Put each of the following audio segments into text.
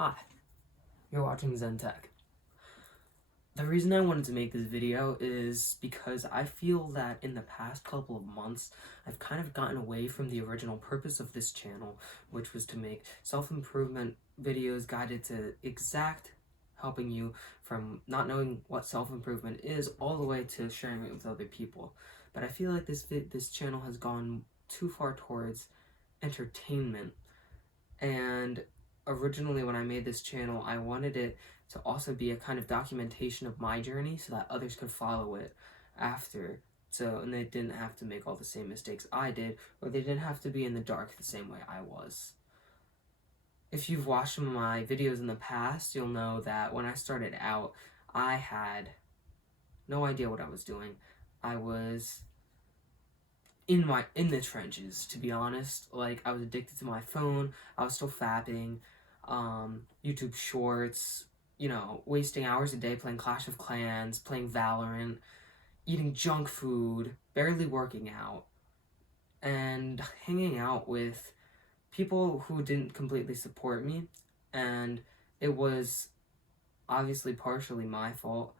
Hi, you're watching Zentech. The reason I wanted to make this video is because I feel that in the past couple of months, I've kind of gotten away from the original purpose of this channel, which was to make self-improvement videos guided to exact helping you from not knowing what self-improvement is all the way to sharing it with other people. But I feel like this channel has gone too far towards entertainment, and originally when I made this channel, I wanted it to also be a kind of documentation of my journey so that others could follow it after. And they didn't have to make all the same mistakes I did, or they didn't have to be in the dark the same way I was. If you've watched some of my videos in the past, you'll know that when I started out, I had no idea what I was doing. I was in the trenches, to be honest. Like, I was addicted to my phone, I was still fapping, YouTube Shorts, wasting hours a day playing Clash of Clans, playing Valorant, eating junk food, barely working out, and hanging out with people who didn't completely support me. And it was obviously partially my fault.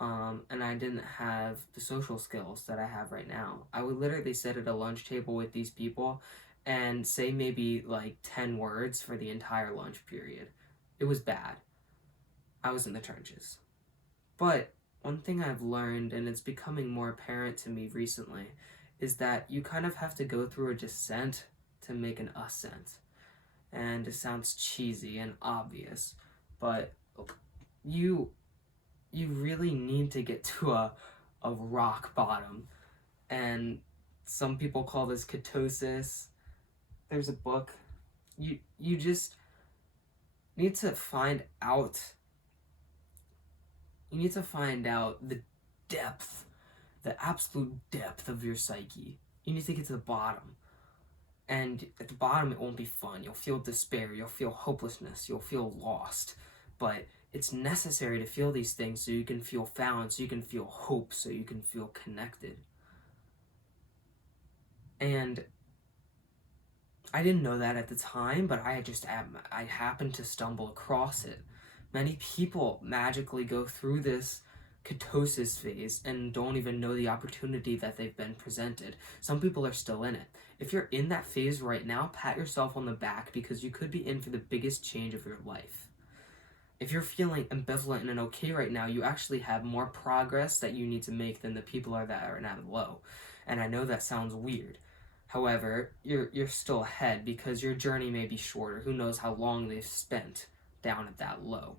And I didn't have the social skills that I have right now. I would literally sit at a lunch table with these people and say maybe like 10 words for the entire lunch period. It was bad. I was in the trenches. But one thing I've learned, and it's becoming more apparent to me recently, is that you kind of have to go through a descent to make an ascent. And it sounds cheesy and obvious, but you really need to get to a rock bottom. And some people call this ketosis. There's a book. You just need to find out. You need to find out the depth, the absolute depth of your psyche. You need to get to the bottom. And at the bottom, it won't be fun. You'll feel despair. You'll feel hopelessness. You'll feel lost. But it's necessary to feel these things so you can feel found, so you can feel hope, so you can feel connected. And I didn't know that at the time, but I happened to stumble across it. Many people magically go through this ketosis phase and don't even know the opportunity that they've been presented. Some people are still in it. If you're in that phase right now, pat yourself on the back, because you could be in for the biggest change of your life. If you're feeling ambivalent and okay right now, you actually have more progress that you need to make than the people that are now low. And I know that sounds weird. However, you're still ahead because your journey may be shorter. Who knows how long they've spent down at that low.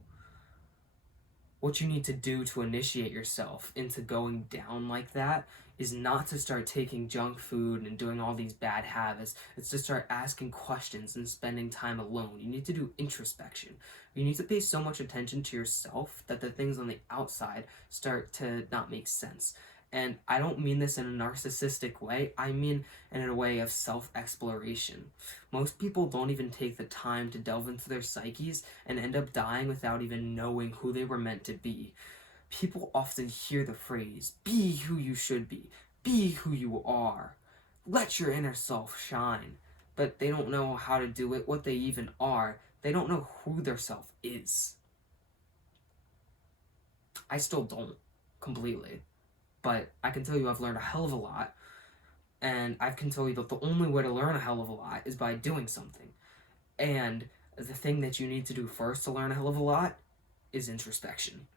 What you need to do to initiate yourself into going down like that is not to start taking junk food and doing all these bad habits. It's to start asking questions and spending time alone. You need to do introspection. You need to pay so much attention to yourself that the things on the outside start to not make sense. And I don't mean this in a narcissistic way. I mean in a way of self-exploration. Most people don't even take the time to delve into their psyches and end up dying without even knowing who they were meant to be. People often hear the phrase, be who you should be who you are, let your inner self shine. But they don't know how to do it, what they even are. They don't know who their self is. I still don't, completely. But I can tell you I've learned a hell of a lot, and I can tell you that the only way to learn a hell of a lot is by doing something. And the thing that you need to do first to learn a hell of a lot is introspection.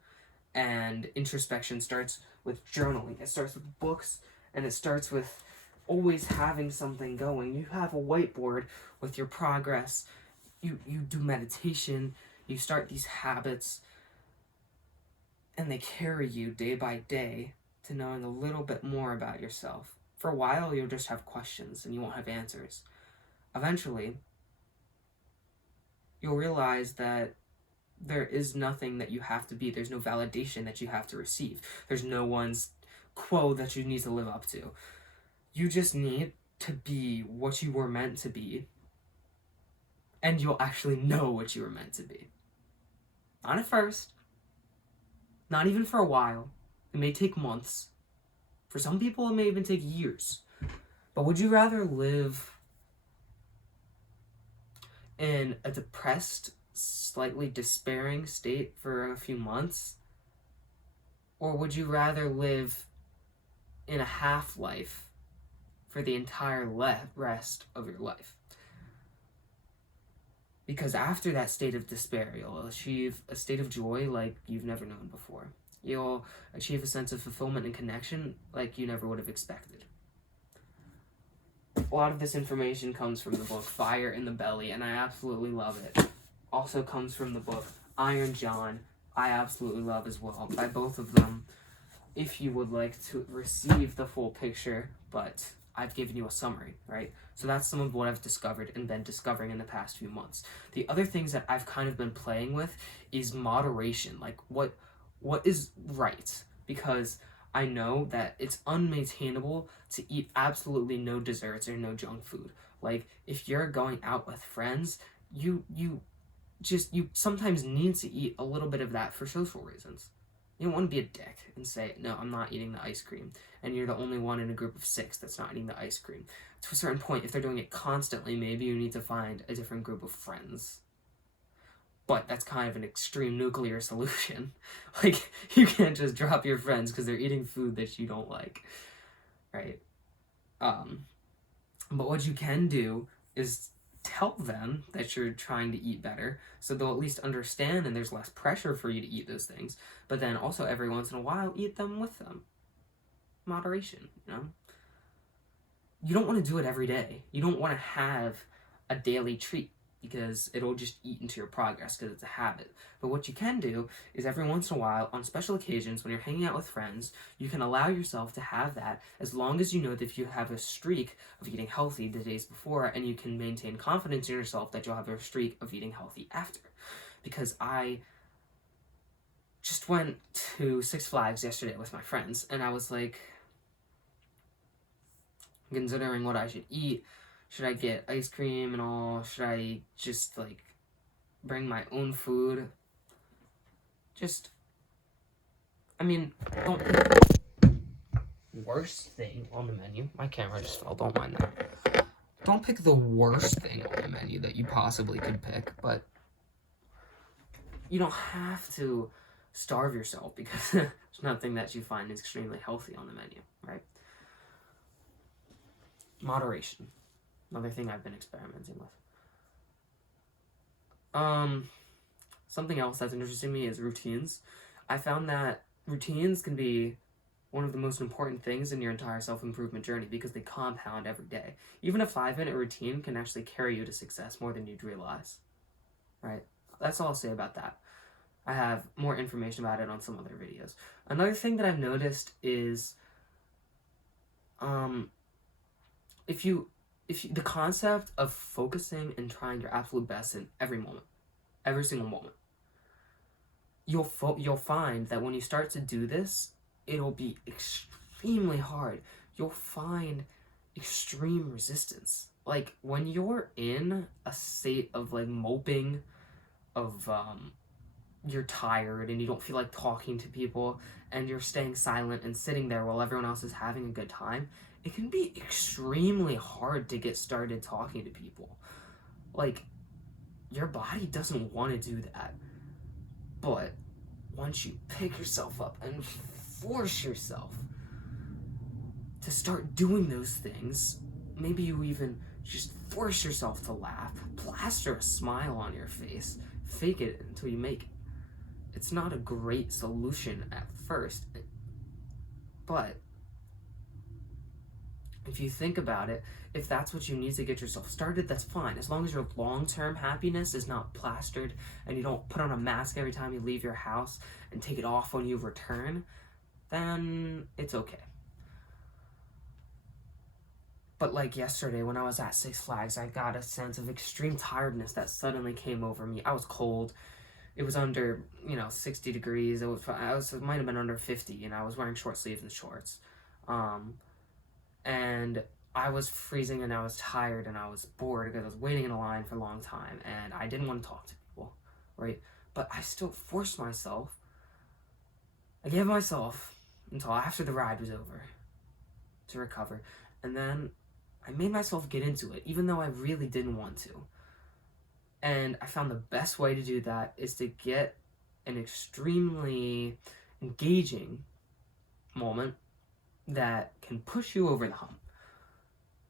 And introspection starts with journaling. It starts with books, and it starts with always having something going. You have a whiteboard with your progress. You do meditation. You start these habits, and they carry you day by day to knowing a little bit more about yourself. For a while, you'll just have questions and you won't have answers. Eventually, you'll realize that there is nothing that you have to be. There's no validation that you have to receive. There's no one's quo that you need to live up to. You just need to be what you were meant to be, and you'll actually know what you were meant to be. Not at first, not even for a while. It may take months. For some people, it may even take years. But would you rather live in a depressed slightly despairing state for a few months? Or would you rather live in a half-life for the entire rest of your life? Because after that state of despair, you'll achieve a state of joy like you've never known before. You'll achieve a sense of fulfillment and connection like you never would have expected. A lot of this information comes from the book Fire in the Belly, and I absolutely love it. Also comes from the book Iron John, I absolutely love as well, by both of them, if you would like to receive the full picture, but I've given you a summary, right? So that's some of what I've discovered and been discovering in the past few months. The other things that I've kind of been playing with is moderation, like what is right, because I know that it's unmaintainable to eat absolutely no desserts or no junk food. Like, if you're going out with friends, you sometimes need to eat a little bit of that for social reasons. You don't want to be a dick and say, no, I'm not eating the ice cream, and you're the only one in a group of 6 that's not eating the ice cream. To a certain point, if they're doing it constantly, maybe you need to find a different group of friends. But that's kind of an extreme nuclear solution. Like, you can't just drop your friends because they're eating food that you don't like, right? But what you can do is tell them that you're trying to eat better, so they'll at least understand and there's less pressure for you to eat those things. But then also every once in a while, eat them with them. Moderation, you know? You don't want to do it every day. You don't want to have a daily treat, because it'll just eat into your progress because it's a habit. But what you can do is every once in a while, on special occasions, when you're hanging out with friends, you can allow yourself to have that, as long as you know that if you have a streak of eating healthy the days before, and you can maintain confidence in yourself that you'll have a streak of eating healthy after. Because I just went to Six Flags yesterday with my friends, and I was like, considering what I should eat. Should I get ice cream and all? Should I just, like, bring my own food? Don't worst thing on the menu. My camera just fell, don't mind that. Don't pick the worst thing on the menu that you possibly could pick, but you don't have to starve yourself because there's nothing that you find is extremely healthy on the menu, right? Moderation. Another thing I've been experimenting with. Something else that's interesting me is routines. I found that routines can be one of the most important things in your entire self-improvement journey because they compound every day. Even a 5-minute routine can actually carry you to success more than you'd realize, right? That's all I'll say about that. I have more information about it on some other videos. Another thing that I've noticed is, the concept of focusing and trying your absolute best in every moment, every single moment, you'll find that when you start to do this, it'll be extremely hard. You'll find extreme resistance. Like, when you're in a state of, like, moping, of, you're tired and you don't feel like talking to people, and you're staying silent and sitting there while everyone else is having a good time, it can be extremely hard to get started talking to people. Like, your body doesn't want to do that. But once you pick yourself up and force yourself to start doing those things, maybe you even just force yourself to laugh, plaster a smile on your face, fake it until you make it. It's not a great solution at first, but if you think about it, if that's what you need to get yourself started, that's fine. As long as your long-term happiness is not plastered and you don't put on a mask every time you leave your house and take it off when you return, then it's okay. But like yesterday when I was at Six Flags, I got a sense of extreme tiredness that suddenly came over me. I was cold. It was under, 60 degrees. It might have been under 50, and I was wearing short sleeves and shorts. And I was freezing and I was tired and I was bored because I was waiting in a line for a long time and I didn't want to talk to people, right? But I still forced myself. I gave myself until after the ride was over to recover. And then I made myself get into it, even though I really didn't want to. And I found the best way to do that is to get an extremely engaging moment that can push you over the hump.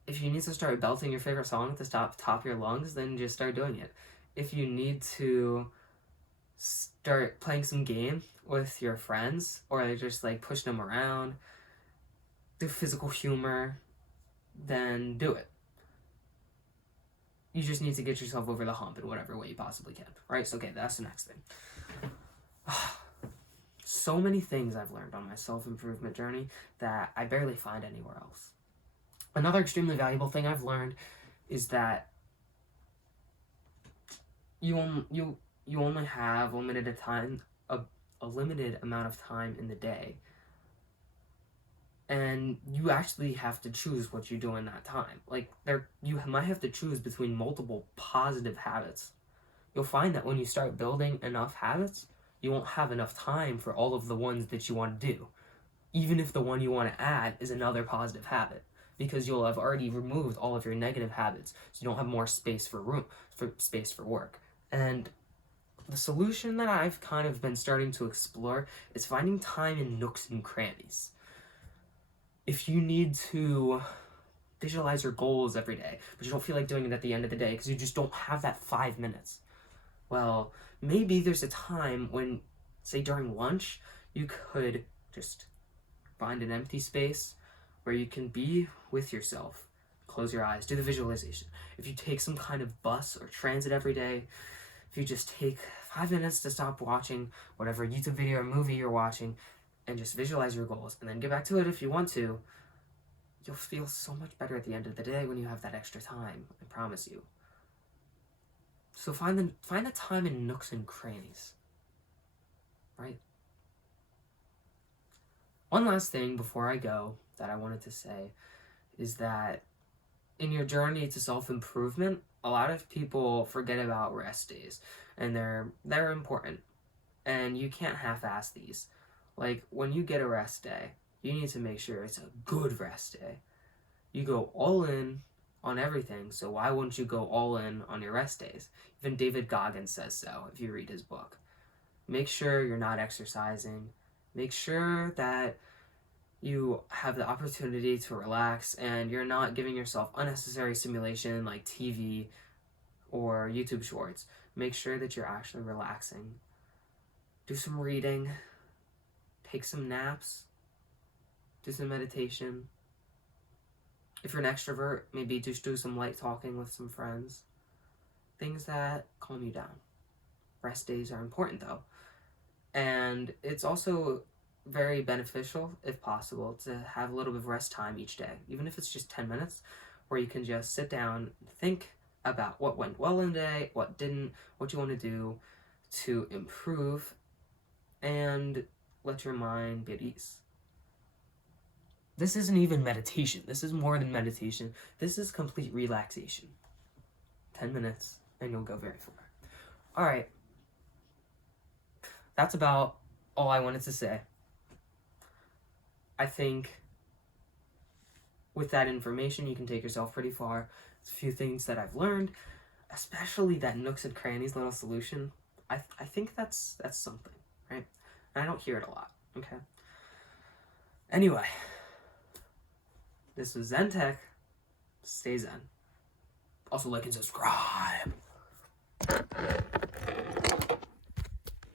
If you need to start belting your favorite song at the top of your lungs, then just start doing it. If you need to start playing some game with your friends, or just like pushing them around, do physical humor, then do it. You just need to get yourself over the hump in whatever way you possibly can, right? So, okay, that's the next thing. So many things I've learned on my self-improvement journey that I barely find anywhere else. Another extremely valuable thing I've learned is that you only have a limited amount of time in the day, and you actually have to choose what you do in that time. Like, you might have to choose between multiple positive habits. You'll find that when you start building enough habits, you won't have enough time for all of the ones that you want to do, even if the one you want to add is another positive habit, because you'll have already removed all of your negative habits, so you don't have more space for work. And the solution that I've kind of been starting to explore is finding time in nooks and crannies. If you need to visualize your goals every day, but you don't feel like doing it at the end of the day because you just don't have that 5 minutes, well, maybe there's a time when, say during lunch, you could just find an empty space where you can be with yourself. Close your eyes, do the visualization. If you take some kind of bus or transit every day, if you just take 5 minutes to stop watching whatever YouTube video or movie you're watching and just visualize your goals and then get back to it if you want to, you'll feel so much better at the end of the day when you have that extra time, I promise you. So find the time in nooks and crannies, right? One last thing before I go that I wanted to say is that in your journey to self-improvement, a lot of people forget about rest days, and they're important, and you can't half-ass these. Like, when you get a rest day, you need to make sure it's a good rest day. You go all in on everything, so why wouldn't you go all in on your rest days? Even David Goggins says so, if you read his book. Make sure you're not exercising. Make sure that you have the opportunity to relax and you're not giving yourself unnecessary stimulation like TV or YouTube shorts. Make sure that you're actually relaxing. Do some reading. Take some naps. Do some meditation. If you're an extrovert, maybe just do some light talking with some friends. Things that calm you down. Rest days are important though. And it's also very beneficial, if possible, to have a little bit of rest time each day, even if it's just 10 minutes, where you can just sit down and think about what went well in the day, what didn't, what you want to do to improve, and let your mind be at ease. This isn't even meditation. This is more than meditation. This is complete relaxation. 10 minutes, and you'll go very far. All right. That's about all I wanted to say. I think with that information, you can take yourself pretty far. It's a few things that I've learned, especially that nooks and crannies little solution. I think that's something, right? And I don't hear it a lot, okay? Anyway, this was Zen Tech. Stay Zen. Also, like and subscribe.